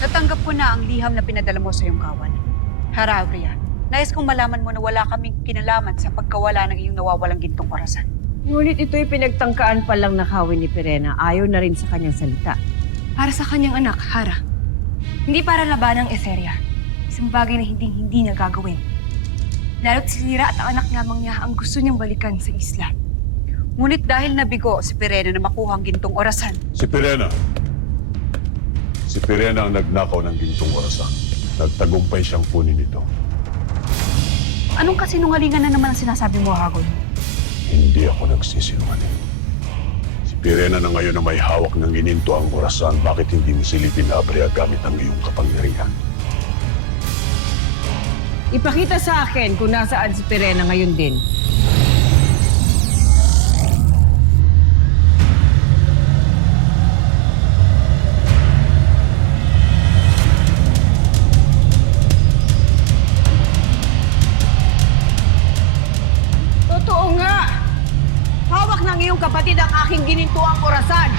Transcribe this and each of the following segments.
Natanggap ko na ang liham na pinadala mo sa iyong kawan. Harabria, nais kong malaman mo na wala kaming kinalaman sa pagkawala ng iyong nawawalang gintong orasan. Ngunit ito'y pinagtangkaan pa lang nakawin ni Perena. Ayaw na rin sa kanyang salita. Para sa kanyang anak, Hara. Hindi para laban ng Etheria. Isang bagay na hindi niya gagawin. Lalo't si Lyra at ang anak lamang niya ang gusto niyang balikan sa isla. Ngunit dahil nabigo si Pirena na makuha ang gintong orasan, Si Pirena. Si Pirena ang nagnakaw ng gintong orasan. Nagtagumpay siyang kunin ito. anong kasinungalingan na naman ang sinasabi mo, Hagon? Hindi ako nagsisinungaling. Si Pirena na ngayon na may hawak ng gininto ang orasan, bakit hindi mo silipin na Abrea gamit ang iyong kapangyarihan? Ipakita sa akin kung nasaan si Perena ngayon din. Totoo nga! Hawak ng iyong kapatid ang aking ginintuang orasan.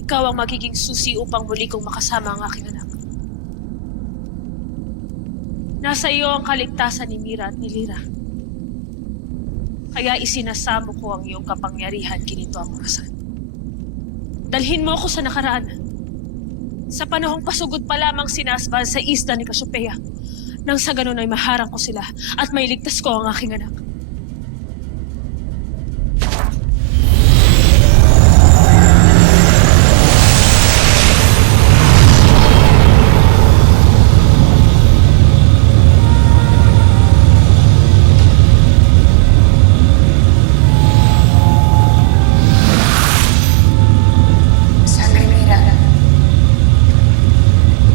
Ikaw ang magiging susi upang muli kong makasama ang aking anak. Nasa iyo ang kaligtasan ni Mira at ni Lyra. Kaya isinasamo ko ang iyong kapangyarihan ginito ang orasan. Dalhin mo ako sa nakaraan. Sa panahong pasugod pa lamang sinasbal sa isla ni Cassiopeia. Nang sa ganun ay maharang ko sila at mailigtas ko ang aking anak. Sabi, Mira,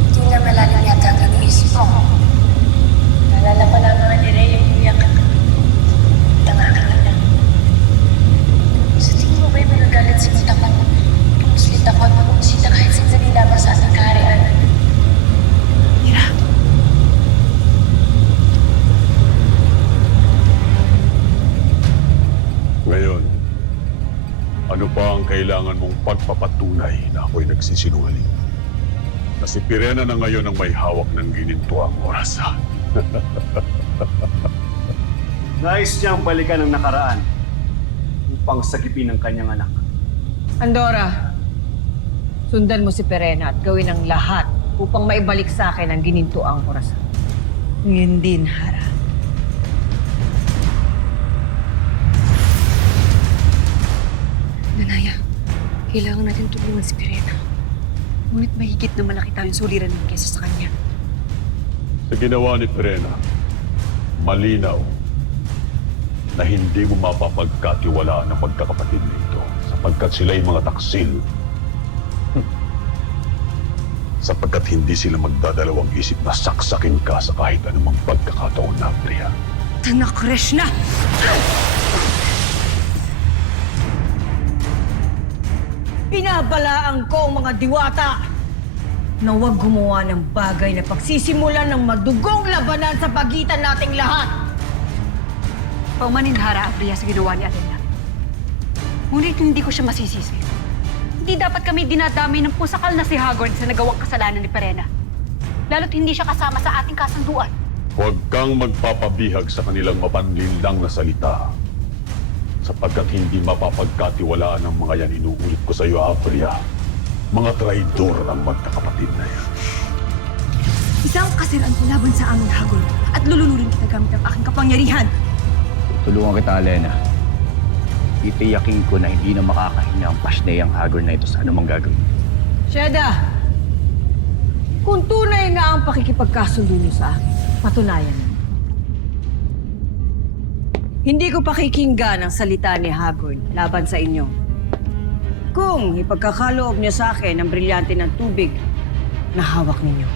hindi na malalim yata ang iniisip ko. Naalala ko na mga ni Rhea yung iyak at ang aking anak. Sa tingin mo ba'y magagalit si Mutakot? Pumuslit ako at mabumusita kahit sandali lamang sa ating kaharian. Mira, Ngayon, ano pa ang kailangan mong pagpapatunay na ako'y nagsisinungaling? Na si Pirena na ngayon ang may hawak ng gininto ang orasan. Nais niyang balikan ang nakaraan upang sagipin ang kanyang anak. Andorra, sundan mo si Perena at gawin ang lahat upang maibalik sa akin ang ginintuang orasan. Ngayon din, Hara. Nanaya, kailangan natin tulungan si Pirena. Ngunit mahigit na malaki tayong suliranin kaysa sa kanya. Sa ginawa ni Pirena, malinaw na hindi mo mapapagkatiwalaan ang magkakapatid nito sapagkat sila'y mga taksil. Sapagkat hindi sila magdadalawang isip na saksakin ka sa kahit anumang pagkakataon na, Abrea. Tanak Krishna! Pinabalaan ko ang mga diwata na huwag gumawa ng bagay na pagsisimulan ng madugong labanan sa pagitan nating lahat. Paumanin, Hara, Abrea, sa ginawa ni Alena. Ngunit hindi ko siya masisisi. Hindi dapat kami dinadamay ng pusakal na si Hagorn sa nagawang kasalanan ni Pirena. Lalo't hindi siya kasama sa ating kasunduan. Huwag kang magpapabihag sa kanilang mapanlinlang na salita. Sapagkat hindi mapapagkatiwalaan ng mga yan, inuulit ko sa iyo, Abrea. Mga traidor ang magkakapatid na yan. Isang kasiraan ko laban sa aming hagol at lulunurin kita gamit ang aking kapangyarihan. Tulungan kita, Alena. Titiyakin ko na hindi na makakahinga ang pasneyang hagor na ito sa anumang gagawin. Sheda, kung tunay nga ang pakikipagkasundo niyo sa akin, patunayan niyo. Hindi ko pakikinggan ang salita ni Hagorn laban sa inyo. Kung ipagkakaloob niyo sa akin ang brilyante ng tubig na hawak ninyo.